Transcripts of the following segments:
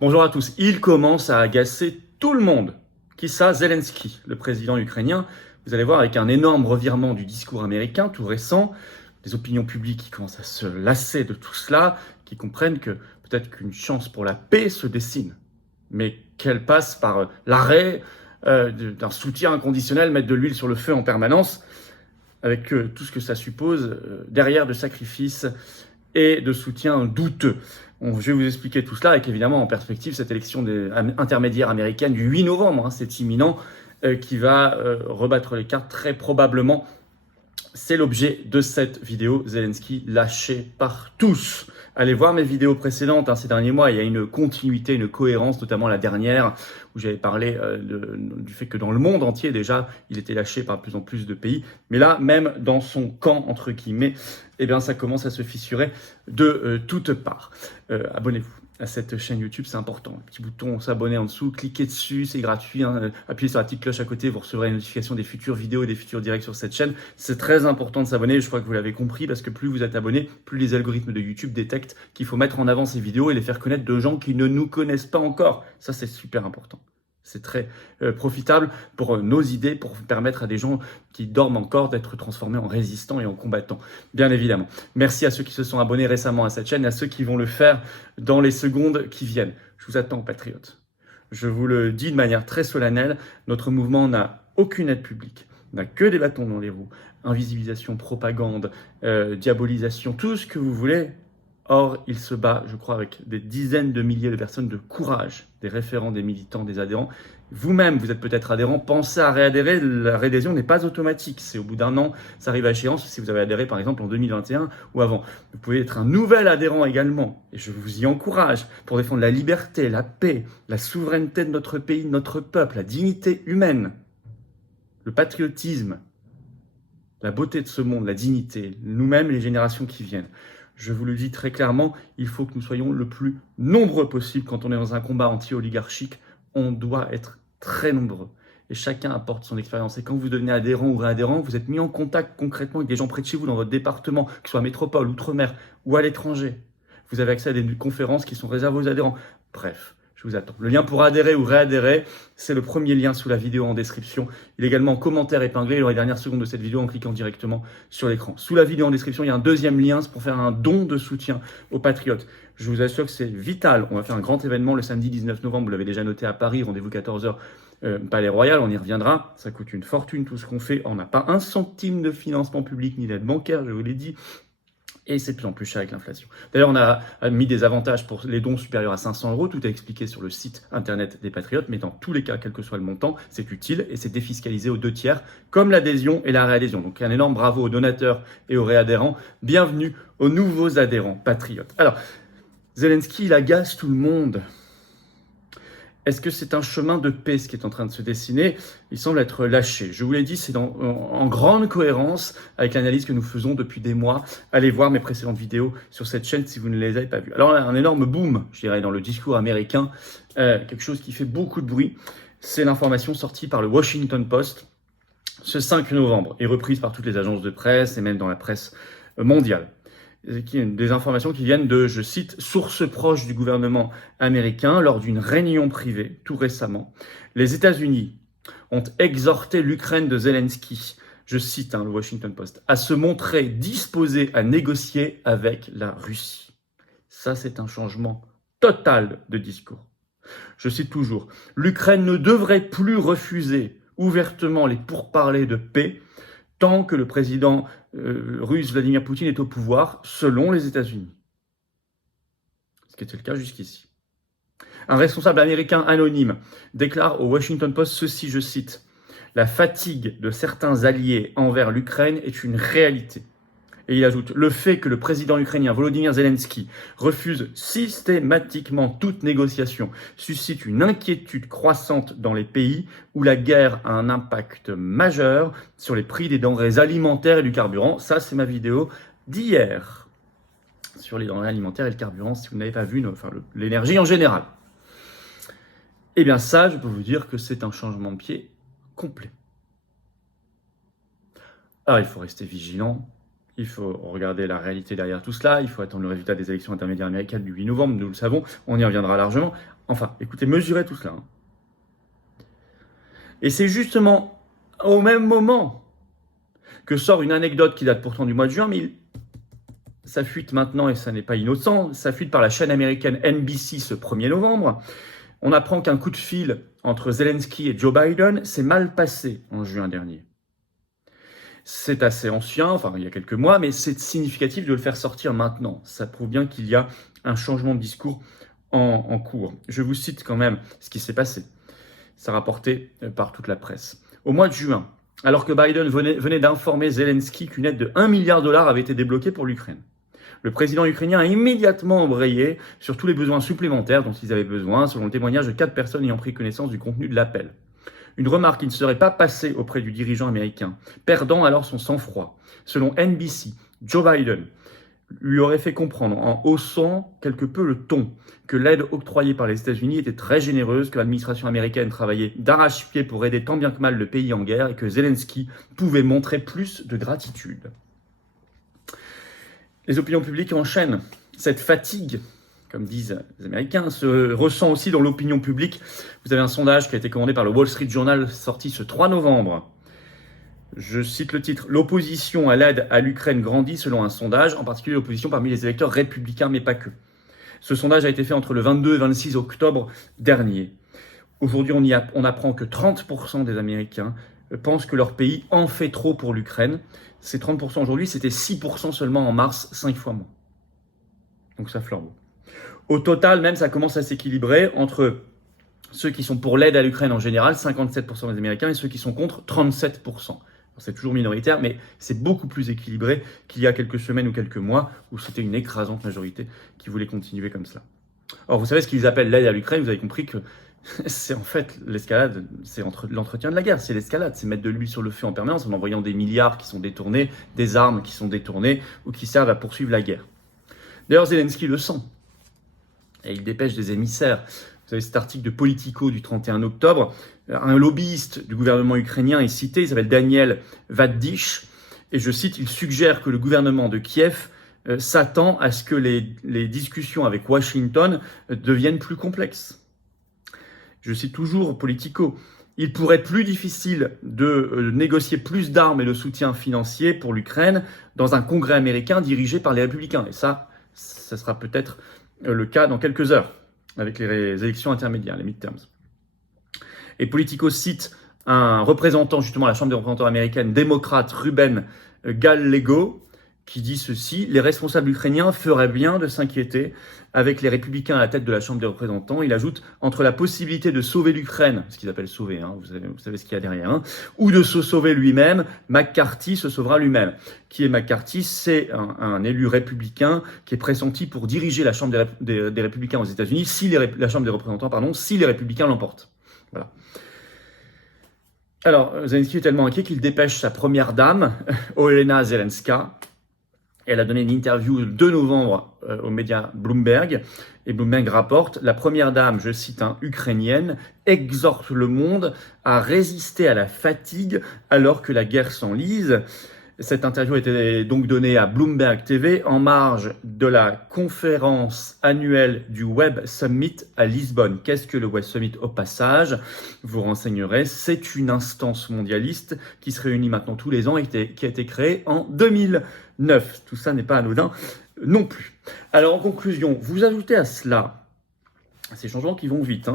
Bonjour à tous. Il commence à agacer tout le monde. Qui ça? Zelensky, le président ukrainien. Vous allez voir avec un énorme revirement du discours américain tout récent, des opinions publiques qui commencent à se lasser de tout cela, qui comprennent que peut-être qu'une chance pour la paix se dessine, mais qu'elle passe par l'arrêt d'un soutien inconditionnel, mettre de l'huile sur le feu en permanence, avec tout ce que ça suppose derrière de sacrifices et de soutien douteux. Je vais vous expliquer tout cela avec évidemment en perspective cette élection intermédiaire américaine du 8 novembre, c'est imminent, qui va rebattre les cartes très probablement. C'est l'objet de cette vidéo, Zelensky lâché par tous. Allez voir mes vidéos précédentes ces derniers mois, il y a une continuité, une cohérence, notamment la dernière où j'avais parlé du fait que dans le monde entier déjà, il était lâché par de plus en plus de pays. Mais là, même dans son camp, entre guillemets, eh bien, ça commence à se fissurer de toutes parts. Abonnez-vous à cette chaîne YouTube, c'est important. Le petit bouton s'abonner en dessous, cliquez dessus, c'est gratuit. Appuyez sur la petite cloche à côté, vous recevrez une notification des futures vidéos et des futurs directs sur cette chaîne. C'est très important de s'abonner, je crois que vous l'avez compris, parce que plus vous êtes abonné, plus les algorithmes de YouTube détectent qu'il faut mettre en avant ces vidéos et les faire connaître de gens qui ne nous connaissent pas encore. Ça, c'est super important. C'est très profitable pour nos idées, pour permettre à des gens qui dorment encore d'être transformés en résistants et en combattants, bien évidemment. Merci à ceux qui se sont abonnés récemment à cette chaîne et à ceux qui vont le faire dans les secondes qui viennent. Je vous attends, patriotes. Je vous le dis de manière très solennelle, notre mouvement n'a aucune aide publique, n'a que des bâtons dans les roues, invisibilisation, propagande, diabolisation, tout ce que vous voulez. Or, il se bat, je crois, avec des dizaines de milliers de personnes de courage, des référents, des militants, des adhérents. Vous-même, vous êtes peut-être adhérent, pensez à réadhérer. La réadhésion n'est pas automatique. C'est au bout d'un an, ça arrive à échéance si vous avez adhéré, par exemple, en 2021 ou avant. Vous pouvez être un nouvel adhérent également. Et je vous y encourage pour défendre la liberté, la paix, la souveraineté de notre pays, de notre peuple, la dignité humaine, le patriotisme, la beauté de ce monde, la dignité, nous-mêmes et les générations qui viennent. Je vous le dis très clairement, il faut que nous soyons le plus nombreux possible quand on est dans un combat anti-oligarchique. On doit être très nombreux et chacun apporte son expérience. Et quand vous devenez adhérent ou réadhérent, vous êtes mis en contact concrètement avec des gens près de chez vous dans votre département, que ce soit métropole, outre-mer ou à l'étranger. Vous avez accès à des conférences qui sont réservées aux adhérents. Bref. Je vous attends. Le lien pour adhérer ou réadhérer, c'est le premier lien sous la vidéo en description. Il est également en commentaire épinglé dans les dernières secondes de cette vidéo en cliquant directement sur l'écran. Sous la vidéo en description, il y a un deuxième lien, c'est pour faire un don de soutien aux patriotes. Je vous assure que c'est vital. On va faire un grand événement le samedi 19 novembre, vous l'avez déjà noté à Paris, rendez-vous 14h, Palais Royal, on y reviendra. Ça coûte une fortune tout ce qu'on fait. On n'a pas un centime de financement public ni d'aide bancaire, je vous l'ai dit. Et c'est de plus en plus cher avec l'inflation. D'ailleurs, on a mis des avantages pour les dons supérieurs à 500 €. Tout est expliqué sur le site internet des Patriotes. Mais dans tous les cas, quel que soit le montant, c'est utile et c'est défiscalisé aux 2/3, comme l'adhésion et la réadhésion. Donc un énorme bravo aux donateurs et aux réadhérents. Bienvenue aux nouveaux adhérents patriotes. Alors, Zelensky, il agace tout le monde. Est-ce que c'est un chemin de paix ce qui est en train de se dessiner? Il semble être lâché. Je vous l'ai dit, c'est en grande cohérence avec l'analyse que nous faisons depuis des mois. Allez voir mes précédentes vidéos sur cette chaîne si vous ne les avez pas vues. Alors, un énorme boom, je dirais, dans le discours américain, quelque chose qui fait beaucoup de bruit, c'est l'information sortie par le Washington Post ce 5 novembre et reprise par toutes les agences de presse et même dans la presse mondiale. Des informations qui viennent de, je cite, sources proches du gouvernement américain lors d'une réunion privée tout récemment. Les États-Unis ont exhorté l'Ukraine de Zelensky, je cite le Washington Post, à se montrer disposé à négocier avec la Russie. Ça, c'est un changement total de discours. Je cite toujours, l'Ukraine ne devrait plus refuser ouvertement les pourparlers de paix tant que le président russe Vladimir Poutine est au pouvoir, selon les États-Unis. Ce qui était le cas jusqu'ici. Un responsable américain anonyme déclare au Washington Post ceci, je cite, « La fatigue de certains alliés envers l'Ukraine est une réalité. » Et il ajoute, « Le fait que le président ukrainien Volodymyr Zelensky refuse systématiquement toute négociation suscite une inquiétude croissante dans les pays où la guerre a un impact majeur sur les prix des denrées alimentaires et du carburant. » Ça, c'est ma vidéo d'hier sur les denrées alimentaires et le carburant, si vous n'avez pas vu, l'énergie en général. Eh bien ça, je peux vous dire que c'est un changement de pied complet. Alors, il faut rester vigilant. Il faut regarder la réalité derrière tout cela. Il faut attendre le résultat des élections intermédiaires américaines du 8 novembre. Nous le savons, on y reviendra largement. Enfin, écoutez, mesurez tout cela. Et c'est justement au même moment que sort une anecdote qui date pourtant du mois de juin, mais ça fuite maintenant et ça n'est pas innocent, ça fuite par la chaîne américaine NBC ce 1er novembre. On apprend qu'un coup de fil entre Zelensky et Joe Biden s'est mal passé en juin dernier. C'est assez ancien, enfin il y a quelques mois, mais c'est significatif de le faire sortir maintenant. Ça prouve bien qu'il y a un changement de discours en cours. Je vous cite quand même ce qui s'est passé. Ça rapporté par toute la presse. Au mois de juin, alors que Biden venait d'informer Zelensky qu'une aide de $1 milliard avait été débloquée pour l'Ukraine, le président ukrainien a immédiatement embrayé sur tous les besoins supplémentaires dont ils avaient besoin, selon le témoignage de 4 personnes ayant pris connaissance du contenu de l'appel. Une remarque qui ne serait pas passée auprès du dirigeant américain, perdant alors son sang-froid. Selon NBC, Joe Biden lui aurait fait comprendre, en haussant quelque peu le ton, que l'aide octroyée par les États-Unis était très généreuse, que l'administration américaine travaillait d'arrache-pied pour aider tant bien que mal le pays en guerre et que Zelensky pouvait montrer plus de gratitude. Les opinions publiques enchaînent. Cette fatigue, comme disent les Américains, se ressent aussi dans l'opinion publique. Vous avez un sondage qui a été commandé par le Wall Street Journal, sorti ce 3 novembre. Je cite le titre. L'opposition à l'aide à l'Ukraine grandit selon un sondage, en particulier l'opposition parmi les électeurs républicains, mais pas que. Ce sondage a été fait entre le 22 et 26 octobre dernier. Aujourd'hui, on apprend que 30% des Américains pensent que leur pays en fait trop pour l'Ukraine. Ces 30% aujourd'hui, c'était 6% seulement en mars, 5 fois moins. Donc ça fleure. Au total, même, ça commence à s'équilibrer entre ceux qui sont pour l'aide à l'Ukraine en général, 57% des Américains, et ceux qui sont contre, 37%. C'est toujours minoritaire, mais c'est beaucoup plus équilibré qu'il y a quelques semaines ou quelques mois où c'était une écrasante majorité qui voulait continuer comme cela. Or, vous savez ce qu'ils appellent l'aide à l'Ukraine, vous avez compris que c'est en fait l'escalade, c'est l'entretien de la guerre, c'est l'escalade, c'est mettre de l'huile sur le feu en permanence en envoyant des milliards qui sont détournés, des armes qui sont détournées ou qui servent à poursuivre la guerre. D'ailleurs, Zelensky le sent et il dépêche des émissaires. Vous avez cet article de Politico du 31 octobre. Un lobbyiste du gouvernement ukrainien est cité, il s'appelle Daniel Vaddish, et je cite, il suggère que le gouvernement de Kiev s'attend à ce que les discussions avec Washington deviennent plus complexes. Je cite toujours Politico. Il pourrait être plus difficile de négocier plus d'armes et de soutien financier pour l'Ukraine dans un congrès américain dirigé par les républicains. Et ça sera peut-être le cas dans quelques heures, avec les élections intermédiaires, les midterms. Et Politico cite un représentant justement à la Chambre des représentants américaine, démocrate, Ruben Gallego, qui dit ceci: les responsables ukrainiens feraient bien de s'inquiéter avec les républicains à la tête de la Chambre des représentants. Il ajoute, entre la possibilité de sauver l'Ukraine, ce qu'ils appellent sauver, vous savez ce qu'il y a derrière, ou de se sauver lui-même, McCarthy se sauvera lui-même. Qui est McCarthy? C'est un élu républicain qui est pressenti pour diriger la Chambre des républicains aux États-Unis, la Chambre des représentants, si les républicains l'emportent. Voilà. Alors, Zelensky est tellement inquiet qu'il dépêche sa première dame, Olena Zelenska. Elle a donné une interview le 2 novembre au média Bloomberg. Et Bloomberg rapporte, la première dame, je cite, ukrainienne, exhorte le monde à résister à la fatigue alors que la guerre s'enlise. Cette interview était donc donnée à Bloomberg TV en marge de la conférence annuelle du Web Summit à Lisbonne. Qu'est-ce que le Web Summit au passage? Vous renseignerez, c'est une instance mondialiste qui se réunit maintenant tous les ans et qui a été créée en 2009. Tout ça n'est pas anodin non plus. Alors en conclusion, vous ajoutez à cela ces changements qui vont vite.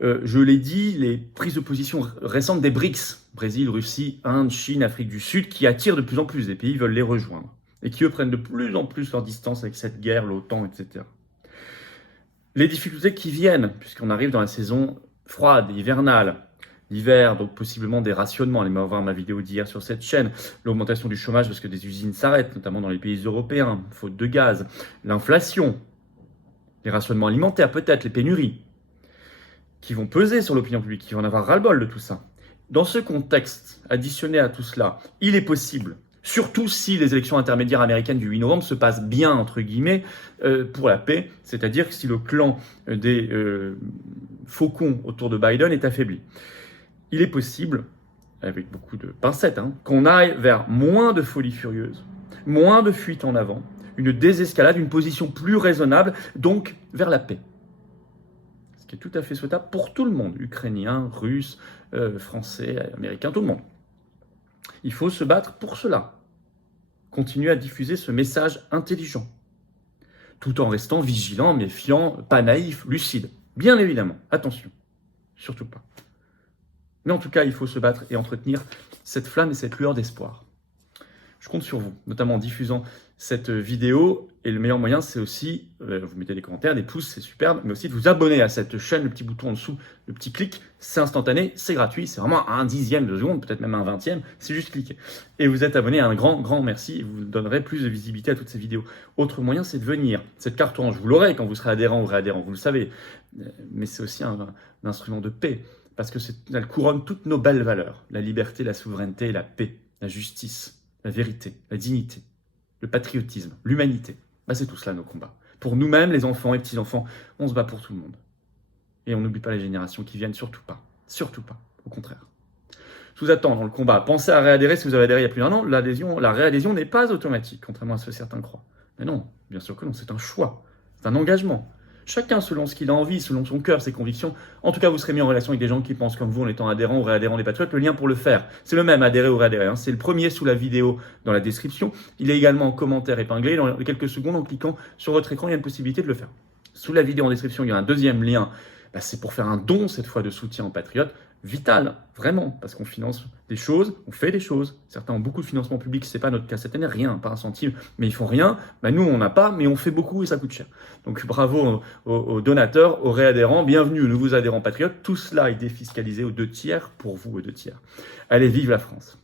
Je l'ai dit, les prises de position récentes des BRICS, Brésil, Russie, Inde, Chine, Afrique du Sud, qui attirent de plus en plus, des pays veulent les rejoindre, et qui eux prennent de plus en plus leur distance avec cette guerre, l'OTAN, etc. Les difficultés qui viennent, puisqu'on arrive dans la saison froide, hivernale, l'hiver, donc possiblement des rationnements, allez voir ma vidéo d'hier sur cette chaîne, l'augmentation du chômage parce que des usines s'arrêtent, notamment dans les pays européens, faute de gaz, l'inflation, les rationnements alimentaires peut-être, les pénuries, qui vont peser sur l'opinion publique, qui vont en avoir ras-le-bol de tout ça. Dans ce contexte, additionné à tout cela, il est possible, surtout si les élections intermédiaires américaines du 8 novembre se passent bien, entre guillemets, pour la paix, c'est-à-dire si le clan des faucons autour de Biden est affaibli. Il est possible, avec beaucoup de pincettes, qu'on aille vers moins de folie furieuse, moins de fuite en avant, une désescalade, une position plus raisonnable, donc vers la paix. ce qui est tout à fait souhaitable pour tout le monde, ukrainien, russe, français, américain, tout le monde. Il faut se battre pour cela. Continuer à diffuser ce message intelligent, tout en restant vigilant, méfiant, pas naïf, lucide. Bien évidemment, attention, surtout pas. Mais en tout cas, il faut se battre et entretenir cette flamme et cette lueur d'espoir. Je compte sur vous, notamment en diffusant cette vidéo. Et le meilleur moyen, c'est aussi, vous mettez des commentaires, des pouces, c'est superbe, mais aussi de vous abonner à cette chaîne, le petit bouton en dessous, le petit clic, c'est instantané, c'est gratuit, c'est vraiment un dixième de seconde, peut-être même un vingtième, c'est juste cliquer. Et vous êtes abonné, un grand merci, et vous donnerez plus de visibilité à toutes ces vidéos. Autre moyen, c'est de venir. Cette carte orange, vous l'aurez quand vous serez adhérent ou réadhérent, vous le savez, mais c'est aussi un instrument de paix, parce que elle couronne toutes nos belles valeurs, la liberté, la souveraineté, la paix, la justice, la vérité, la dignité, le patriotisme, l'humanité. C'est tout cela nos combats. Pour nous-mêmes, les enfants et petits-enfants, on se bat pour tout le monde. Et on n'oublie pas les générations qui viennent, surtout pas. Surtout pas, au contraire. Je vous attends dans le combat. Pensez à réadhérer si vous avez adhéré il y a plus d'un an. La réadhésion n'est pas automatique, contrairement à ce que certains croient. Mais non, bien sûr que non, c'est un choix, c'est un engagement. Chacun selon ce qu'il a envie, selon son cœur, ses convictions. En tout cas, vous serez mis en relation avec des gens qui pensent comme vous en étant adhérents ou réadhérents des Patriotes. Le lien pour le faire, c'est le même, adhérer ou réadhérer. C'est le premier sous la vidéo dans la description. Il est également en commentaire épinglé. Dans quelques secondes, en cliquant sur votre écran, il y a une possibilité de le faire. Sous la vidéo en description, il y a un deuxième lien. C'est pour faire un don, cette fois, de soutien aux Patriotes. Vital, vraiment, parce qu'on finance des choses, on fait des choses. Certains ont beaucoup de financement public, c'est pas notre cas cette année, rien, pas un centime, mais ils font rien. Nous, on n'a pas, mais on fait beaucoup et ça coûte cher. Donc bravo aux donateurs, aux réadhérents, bienvenue aux nouveaux adhérents patriotes. Tout cela est défiscalisé aux 2 tiers pour vous, aux 2 tiers. Allez, vive la France!